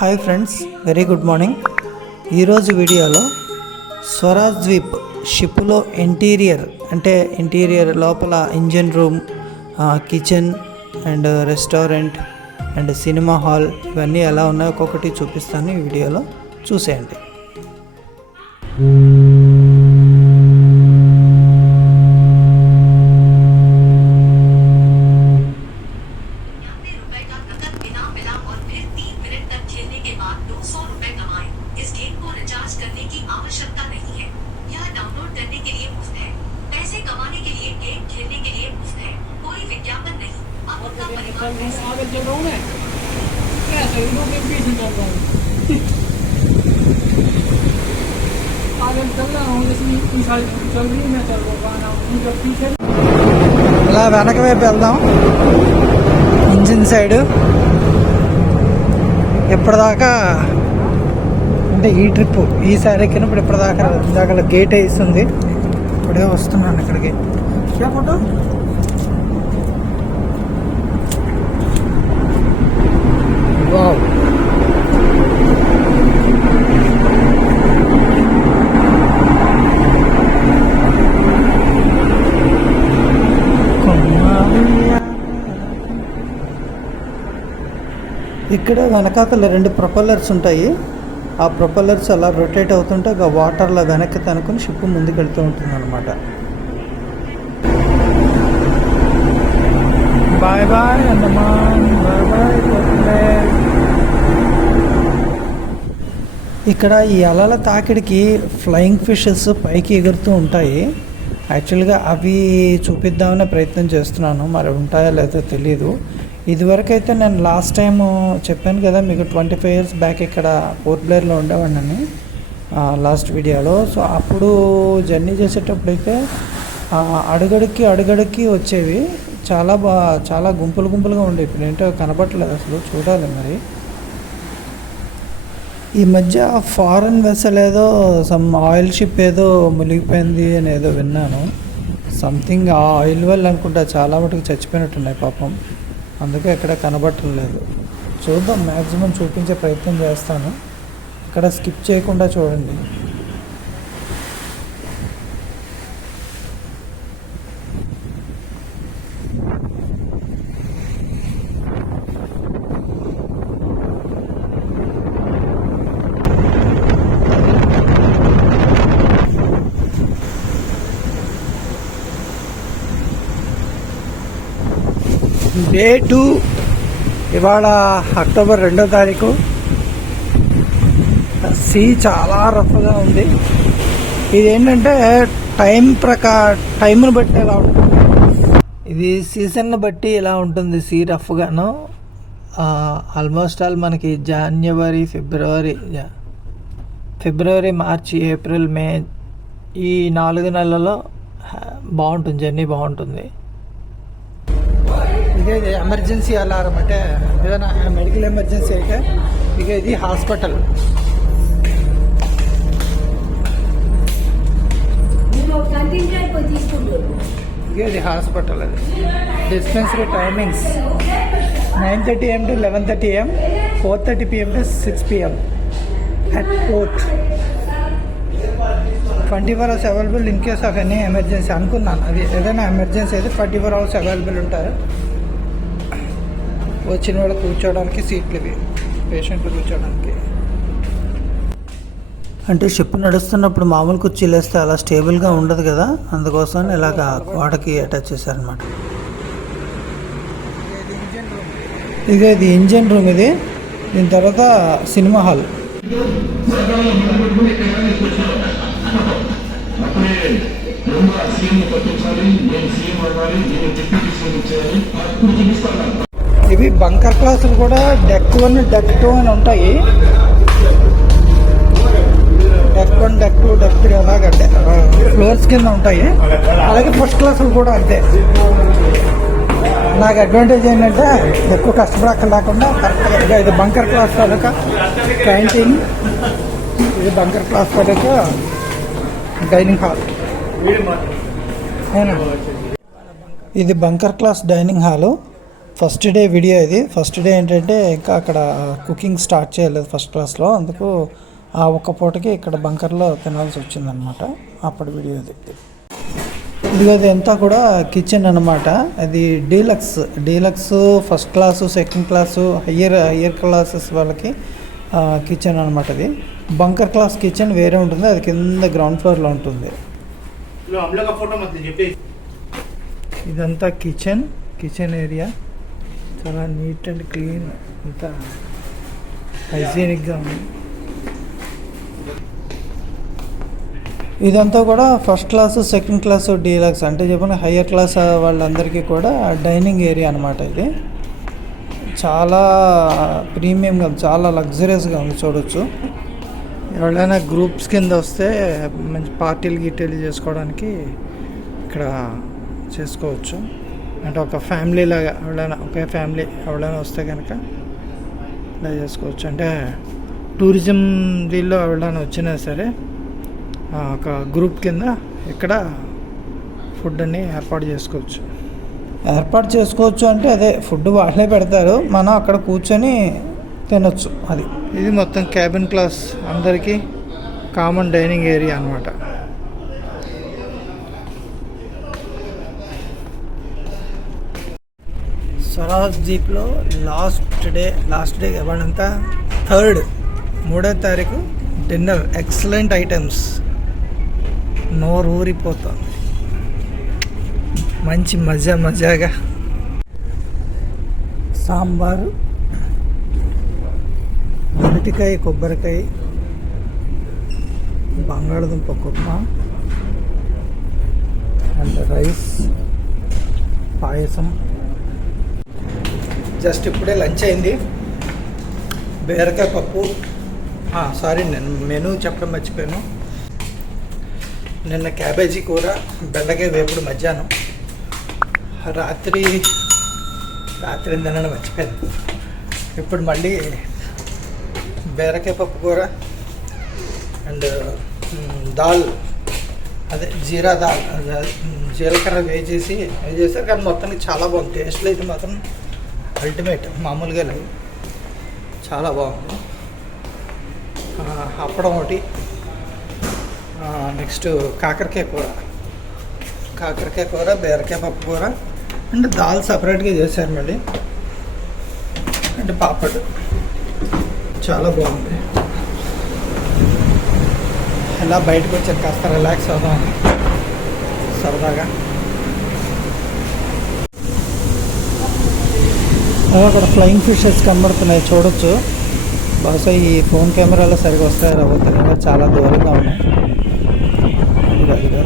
Hi friends very good morning. ఈరోజు వీడియోలో స్వరాజ్ ద్వీప్ షిప్లో ఇంటీరియర్ అంటే ఇంటీరియర్ లోపల engine room kitchen and restaurant and cinema hall ఇవన్నీ ఎలా ఉన్నాయో ఒక్కొక్కటి చూపిస్తాను ఈ వీడియోలో. చూసేయండి. उनका परिवार पैसे आगे चल रहा हूँ मैं कैसे इन लोगों के पीछे चल रहा हूँ आगे चल रहा हूँ जैसे मिसाल चल रही है मैं चल रहा हूँ उनके पीछे అలా వెనక వైపు వెళ్దాం ఇంజిన్ సైడ్ ఎప్పటిదాకా అంటే ఈ ట్రిప్ ఈసారి ఎక్కినప్పుడు ఇప్పటిదాకా ఇందాక గేట్ వేస్తుంది ఇప్పుడే వస్తున్నాను ఇక్కడికి ఫోటో వావ్ ఇక్కడ వెనకాతల రెండు ప్రొపెల్లర్స్ ఉంటాయి. ఆ ప్రొపెల్లర్స్ అలా రొటేట్ అవుతుంటే ఆ వాటర్లో వెనక్కి తనుకుని షిప్ ముందుకు వెళ్తూ ఉంటుంది అనమాట బాయ్ బాయ్ అన్నమా బాయ్ బాయ్ ఇక్కడ ఈ అలల తాకిడికి ఫ్లయింగ్ ఫిషెస్ పైకి ఎగురుతూ ఉంటాయి. యాక్చువల్గా అవి చూపిద్దామనే ప్రయత్నం చేస్తున్నాను. మరి ఉంటాయో లేదో తెలియదు ఇదివరకైతే నేను లాస్ట్ టైం చెప్పాను కదా మీకు ట్వంటీ ఫైవ్ ఇయర్స్ బ్యాక్ ఇక్కడ పోర్ట్ బ్లేర్లో ఉండేవాడిని లాస్ట్ వీడియోలో సో అప్పుడు జర్నీ చేసేటప్పుడు అయితే అడుగడుక్కి అడుగడుక్కి వచ్చేవి. చాలా బా చాలా గుంపులు గుంపులుగా ఉండేవి. ఇప్పుడు ఏంటో కనబట్టలేదు అసలు చూడాలి మరి. ఈ మధ్య ఫారెన్ వెసల్ ఏదో సమ్ ఆయిల్ షిప్ ఏదో మునిగిపోయింది అని ఏదో విన్నాను. సంథింగ్ ఆ ఆయిల్ వల్ల అనుకుంటా చాలా మటుకు చచ్చిపోయినట్టున్నాయి పాపం. అందుకే ఇక్కడ కనబడటం లేదు. చూద్దాం మ్యాక్సిమం చూపించే ప్రయత్నం చేస్తాను. ఇక్కడ స్కిప్ చేయకుండా చూడండి. డే టూ ఇవాళ అక్టోబర్ రెండో తారీఖు. సీ చాలా రఫ్గా ఉంది. ఇది ఏంటంటే టైం ప్రకా టైంను బట్టి ఎలా ఉంటుంది? ఇది సీజన్ను బట్టి ఇలా ఉంటుంది సీ రఫ్గాను? ఆల్మోస్ట్ ఆల్ మనకి జాన్యువరి ఫిబ్రవరి ఫిబ్రవరి మార్చి ఏప్రిల్ మే ఈ నాలుగు నెలలలో బాగుంటుంది జర్నీ బాగుంటుంది. ఇదే ఎమర్జెన్సీ అలారం అంటే ఏదైనా మెడికల్ ఎమర్జెన్సీ అయితే ఇక ఇది హాస్పిటల్ ఇది హాస్పిటల్ అది dispensary timings nine thirty AM to eleven thirty AM four thirty PM to six PM at port twenty four hours available in case of any emergency అనుకున్నాను అది ఏదైనా ఎమర్జెన్సీ అయితే twenty four hours available ఉంటారు వచ్చిన వాళ్ళు కూర్చోవడానికి సీట్లు ఇవి పేషెంట్లు కూర్చోవడానికి అంటే షిప్ నడుస్తున్నప్పుడు మామూలు కుర్చీలు వేస్తే అలా స్టేబుల్గా ఉండదు కదా? అందుకోసం ఇలాగ గోడకి అటాచ్ చేశారనమాట ఇక ఇది ఇంజన్ రూమ్ ఇది. దీని తర్వాత సినిమా హాల్. ఇవి బంకర్ క్లాసులు కూడా డెక్ వన్ డెక్ టూ అని ఉంటాయి. Deck one deck two deck three అలాగే ఫ్లోర్స్ కింద ఉంటాయి. అలాగే ఫస్ట్ క్లాసులు కూడా అంతే. నాకు అడ్వాంటేజ్ ఏంటంటే ఎక్కువ కష్టపడక్కర్ లేకుండా కరెక్ట్గా ఇది బంకర్ క్లాస్ తాలూకా క్యాంటీన్ ఇది బంకర్ క్లాస్ తాలూకా డైనింగ్ హాల్? ఇది bunker class dining hall. First day video ఇది. ఫస్ట్ డే ఏంటంటే ఇంకా అక్కడ కుకింగ్ స్టార్ట్ చేయలేదు ఫస్ట్ క్లాస్లో. అందుకు ఆ ఒక్క పూటకి ఇక్కడ బంకర్లో తినాల్సి వచ్చిందనమాట అప్పటి వీడియో ఇది. ఇదిగో ఇదంతా కూడా కిచెన్ అనమాట అది deluxe deluxe first class second class higher higher classes వాళ్ళకి కిచెన్ అనమాట అది. బంకర్ క్లాస్ కిచెన్ వేరే ఉంటుంది. అది కింద గ్రౌండ్ ఫ్లోర్లో ఉంటుంది. ఇదంతా కిచెన్ కిచెన్ ఏరియా. చాలా నీట్ అండ్ క్లీన్ అంతా హైజీనిక్గా ఉంది. ఇదంతా కూడా first class second class deluxe అంటే చెప్పిన హయ్యర్ క్లాస్ వాళ్ళందరికీ కూడా డైనింగ్ ఏరియా అనమాట ఇది. చాలా ప్రీమియంగా చాలా లగ్జరియస్గా ఉంది చూడొచ్చు. ఎవరైనా గ్రూప్స్ కింద వస్తే మంచి పార్టీలు గీటీలు చేసుకోవడానికి ఇక్కడ చేసుకోవచ్చు. అంటే ఒక ఫ్యామిలీ లాగా ఎవరైనా ఒకే ఫ్యామిలీ ఎవరైనా వస్తే కనుక ఇలా చేసుకోవచ్చు. అంటే టూరిజం దీనిలో ఎవరైనా వచ్చినా సరే ఒక గ్రూప్ కింద ఇక్కడ ఫుడ్ అన్ని ఏర్పాటు చేసుకోవచ్చు. ఏర్పాటు చేసుకోవచ్చు అంటే అదే ఫుడ్ వాళ్ళే పెడతారు. మనం అక్కడ కూర్చొని తినొచ్చు అది. ఇది మొత్తం క్యాబిన్ క్లాస్ అందరికీ కామన్ డైనింగ్ ఏరియా అనమాట లాస్ట్ జీప్లో లాస్ట్ డే లాస్ట్ డే ఇవ్వడంతా థర్డ్ మూడో తారీఖు డిన్నర్. Excellent items. నోరు ఊరిపోతుంది. మంచి మజా మజాగా. సాంబారు. అరటికాయ కొబ్బరికాయ. బంగాళదుంప కుప్ప అండ్ రైస్. పాయసం. జస్ట్ ఇప్పుడే లంచ్ అయింది. బీరకాయ పప్పు. సారీ నేను మెనూ చెప్పడం మర్చిపోయాను. నిన్న క్యాబేజీ కూర బెండకాయ వేపుడు మధ్యాహ్నం. రాత్రి రాత్రి తినడం మర్చిపోయాను. ఇప్పుడు మళ్ళీ బీరకాయ పప్పు కూర అండ్ దాల్. అదే జీరా దాల్. జీలకర్ర వేసేసి వేసేసారు కానీ మొత్తానికి చాలా బాగుంది. టేస్ట్లో అయితే మాత్రం అల్టిమేట్ మామూలుగా లేదు. చాలా బాగుంది. అప్పడం ఒకటి. నెక్స్ట్ కాకరకాయ కూర. కాకరకాయ కూర బీరకాయ పప్పు కూర అండ్ దాల్ సపరేట్గా చేశారు మళ్ళీ. అండ్ పాపడ్. చాలా బాగుంది. ఎలా బయటకు వచ్చారు? కాస్త రిలాక్స్ అవుదాం సరదాగా. అక్కడ ఫ్లయింగ్ ఫిషెస్ కనబడుతున్నాయి. చూడొచ్చు. బహుశా ఈ ఫోన్ కెమెరాలో సరిగా వస్తాయి రావో చాలా దూరంగా ఉన్నాయి ఇదిగో, ఇదిగో.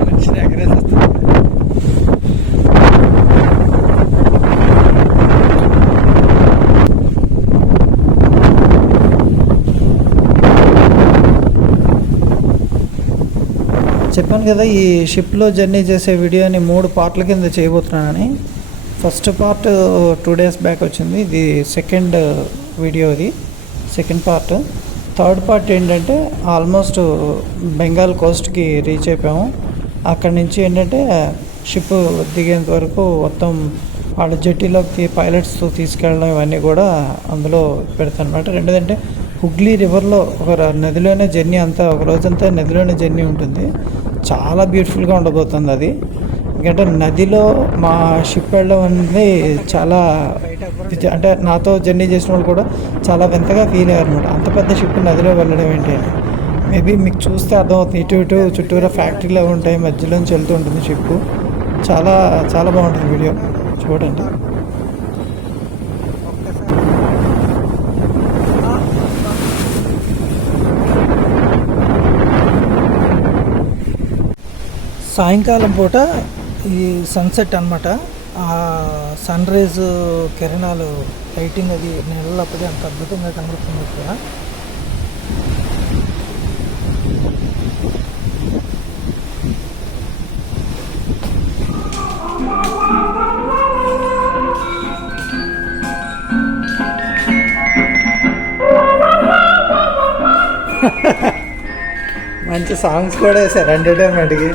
మనిషిని ఎగరేసేస్తుంది. చెప్పాను కదా ఈ షిప్లో జర్నీ చేసే వీడియోని మూడు పార్ట్ల కింద చేయబోతున్నానని first part two days back వచ్చింది. ఇది సెకండ్ వీడియో ఇది సెకండ్ పార్ట్ థర్డ్ పార్ట్ ఏంటంటే ఆల్మోస్ట్ బెంగాల్ కోస్ట్కి రీచ్ అయిపోయాము. అక్కడి నుంచి ఏంటంటే షిప్ దిగేంత వరకు మొత్తం వాళ్ళ జట్టీలోకి పైలట్స్ తీసుకెళ్ళడం ఇవన్నీ కూడా అందులో పెడతాను అనమాట రెండోదంటే హుగ్లీ రివర్లో ఒక నదిలోనే జర్నీ అంతా ఒక రోజంతా నదిలోనే జర్నీ ఉంటుంది. చాలా బ్యూటిఫుల్గా ఉండబోతుంది అది ఎందుకంటే నదిలో మా షిప్ వెళ్ళడం అనేది చాలా అంటే నాతో జర్నీ చేసిన వాళ్ళు కూడా చాలా వింతగా ఫీల్ అయ్యారు అనమాట అంత పెద్ద షిప్ నదిలో వెళ్ళడం ఏంటి అని. మేబీ మీకు చూస్తే అర్థమవుతుంది. ఇటు ఇటు చుట్టూరా ఫ్యాక్టరీలు అవి ఉంటాయి. మధ్యలోంచి వెళ్తూ ఉంటుంది షిప్ చాలా చాలా బాగుంటుంది వీడియో చూడండి. సాయంకాలం పూట ఈ సన్సెట్ అనమాట ఆ సన్ రైజ్ కిరణాలు లైటింగ్ అది నెలలప్పుడే అంత అద్భుతంగా కనబడుతుంది ఇక్కడ. మంచి సాంగ్స్ కూడా వేసారు ఎంటర్టైన్మెంట్కి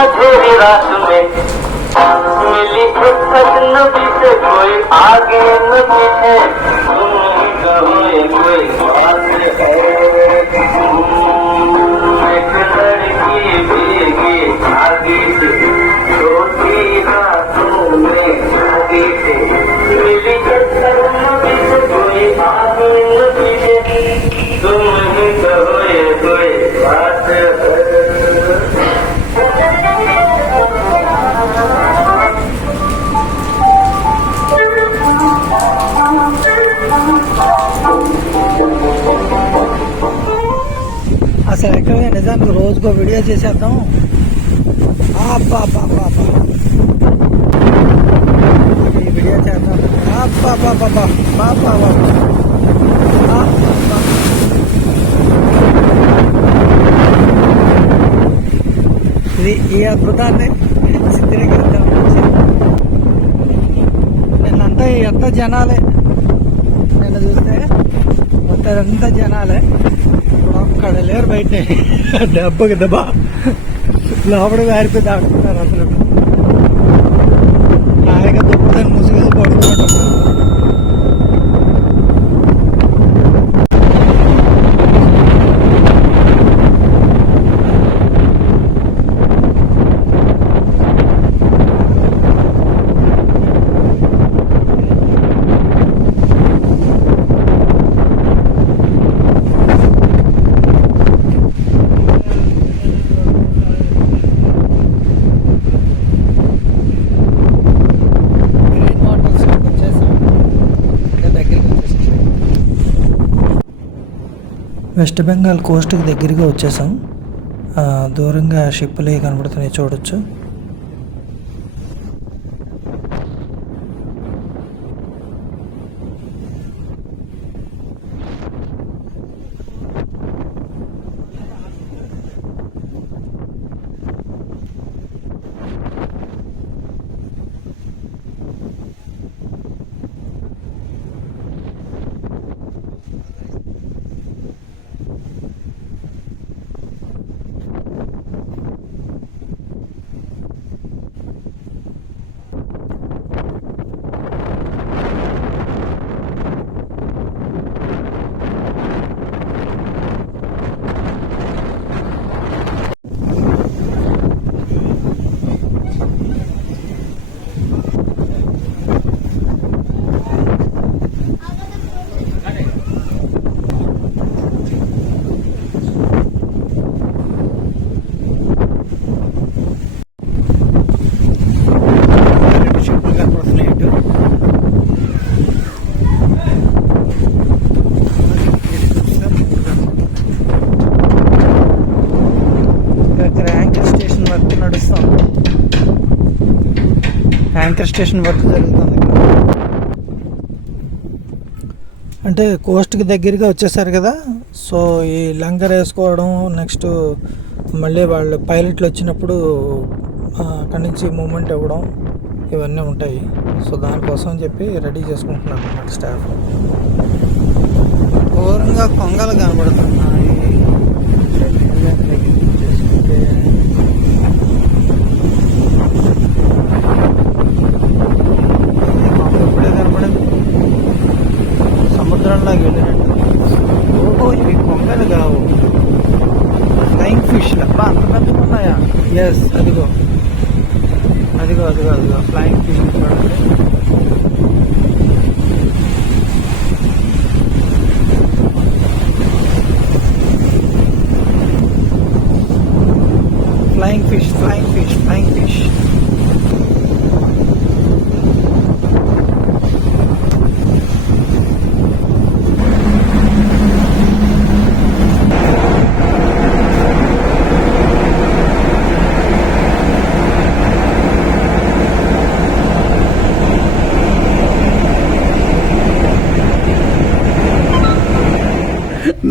अंधेरी रात में मिली फुर्सत नबी से कोई आगे न है कहो ये कोई ఎక్కడ నిజానికి రోజుకో వీడియో చేసేద్దాం. అబ్బా అబ్బా అబ్బా అబ్బా. ఈ వీడియో చేద్దాం. అబ్బా అబ్బా అబ్బా అబ్బా. ఇది ఈ అద్భుతాన్ని చిత్రీకరిద్దాం నిన్నంతా ఎంత జనాలే. నిన్న చూస్తే మొత్తం అంతా జనాలే. കടലേർ ബൈറ്റ് ഡബ്ബ് ദബ നമ്മുടെ കാര്യത്തിൽ వెస్ట్ బెంగాల్ కోస్ట్కి దగ్గరగా వచ్చేసాం. ఆ, దూరంగా షిప్పులు కనబడుతున్నాయి చూడొచ్చు రెండు షిప్పులు కనపడుతున్నాయి ఇటు ఇక్కడ యాంకర్ స్టేషన్ వర్క్ నడుస్తాం యాంకర్ స్టేషన్ వర్క్ జరుగుతుంది ఇక్కడ. అంటే కోస్ట్కి దగ్గరగా వచ్చేసారు కదా సో ఈ లంగర్ వేసుకోవడం నెక్స్ట్ మళ్ళీ వాళ్ళు పైలట్లు వచ్చినప్పుడు అక్కడి నుంచి మూమెంట్ ఇవ్వడం ఇవన్నీ ఉంటాయి. సో దానికోసం చెప్పి రెడీ చేసుకుంటున్నారు అన్నమాట స్టాఫ్ ఘోరంగా కొంగలు కనబడుతున్నాయి. main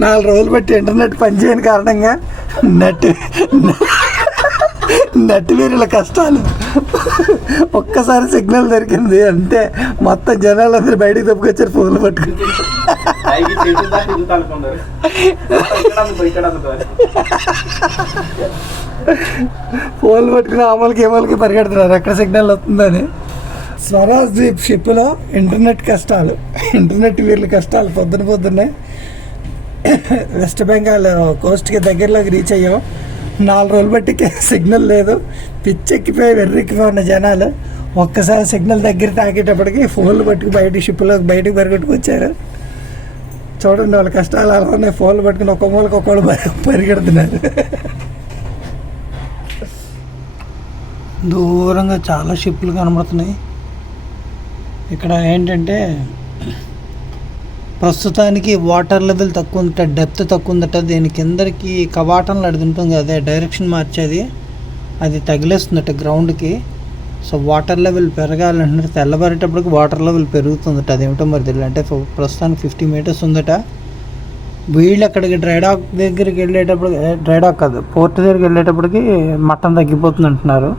నాలుగు రోజులు పెట్టి ఇంటర్నెట్ పనిచేయని కారణంగా నెట్ నెట్ వీరుల కష్టాలు. ఒక్కసారి సిగ్నల్ దొరికింది అంతే. మొత్తం జనాలందరూ బయటికి తప్పుకొచ్చారు ఫోన్లు పట్టుకుని. ఫోన్లు పట్టుకుని అమలకి ఏమలకి పరిగెడుతున్నారు. ఎక్కడ సిగ్నల్ వస్తుందని. స్వరాజ్ ద్వీప్ షిప్లో ఇంటర్నెట్ కష్టాలు. ఇంటర్నెట్ వీళ్ళ కష్టాలు పొద్దున పొద్దున్నే. వెస్ట్ బెంగాల్ కోస్ట్కి దగ్గరలోకి రీచ్ అయ్యాం. నాలుగు రోజులు బట్టి సిగ్నల్ లేదు. పిచ్చెక్కిపోయి వెర్రెక్కిపోయి ఉన్న జనాలు ఒక్కసారి సిగ్నల్ దగ్గర తాకేటప్పటికి ఫోన్లు పట్టుకు బయటికి షిప్లోకి బయటకు పరిగెట్టుకొచ్చారు. చూడండి వాళ్ళ కష్టాలు అలా ఉన్నాయి. ఫోన్లు పట్టుకుని ఒక్క మూలకి ఒక్కళ్ళు పరిగెడుతున్నారు. దూరంగా చాలా షిప్లు కనబడుతున్నాయి. ఇక్కడ ఏంటంటే ప్రస్తుతానికి వాటర్ లెవెల్ తక్కువ ఉందట డెప్త్ తక్కువ ఉందట దీని కిందరికి కవాటంలు అది అదే డైరెక్షన్ మార్చేది. అది తగిలేస్తుందట గ్రౌండ్కి. సో వాటర్ లెవెల్ పెరగాలంటే తెల్లబడేటప్పటికి వాటర్ లెవెల్ పెరుగుతుందట. అదేమిటో మరి తెలియదు. అంటే ప్రస్తుతానికి ఫిఫ్టీ మీటర్స్ ఉందట. వీళ్ళు అక్కడికి డ్రైడాక్ దగ్గరికి వెళ్ళేటప్పుడు డ్రైడాక్ కాదు పోర్ట్ దగ్గరికి వెళ్ళేటప్పటికి మట్టం తగ్గిపోతుంది అంటున్నారు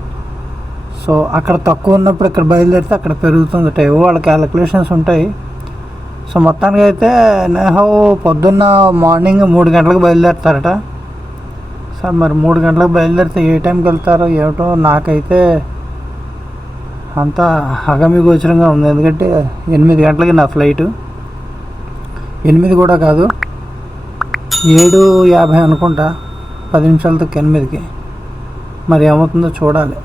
సో అక్కడ తక్కువ ఉన్నప్పుడు ఇక్కడ బయలుదేరితే అక్కడ పెరుగుతుందట. ఏవో వాళ్ళ క్యాలిక్యులేషన్స్ ఉంటాయి. సో మొత్తానికి అయితే నెహో పొద్దున్న మార్నింగ్ మూడు గంటలకు బయలుదేరుతారట. సార్ మరి మూడు గంటలకు బయలుదేరితే ఏ టైంకి వెళ్తారో ఏమిటో నాకైతే అంతా అగమి గోచరంగా ఉంది. ఎందుకంటే ఎనిమిది గంటలకి నా ఫ్లైటు. ఎనిమిది కూడా కాదు ఏడు యాభై అనుకుంటా పది నిమిషాలతో ఎనిమిదికి. మరి ఏమవుతుందో చూడాలి.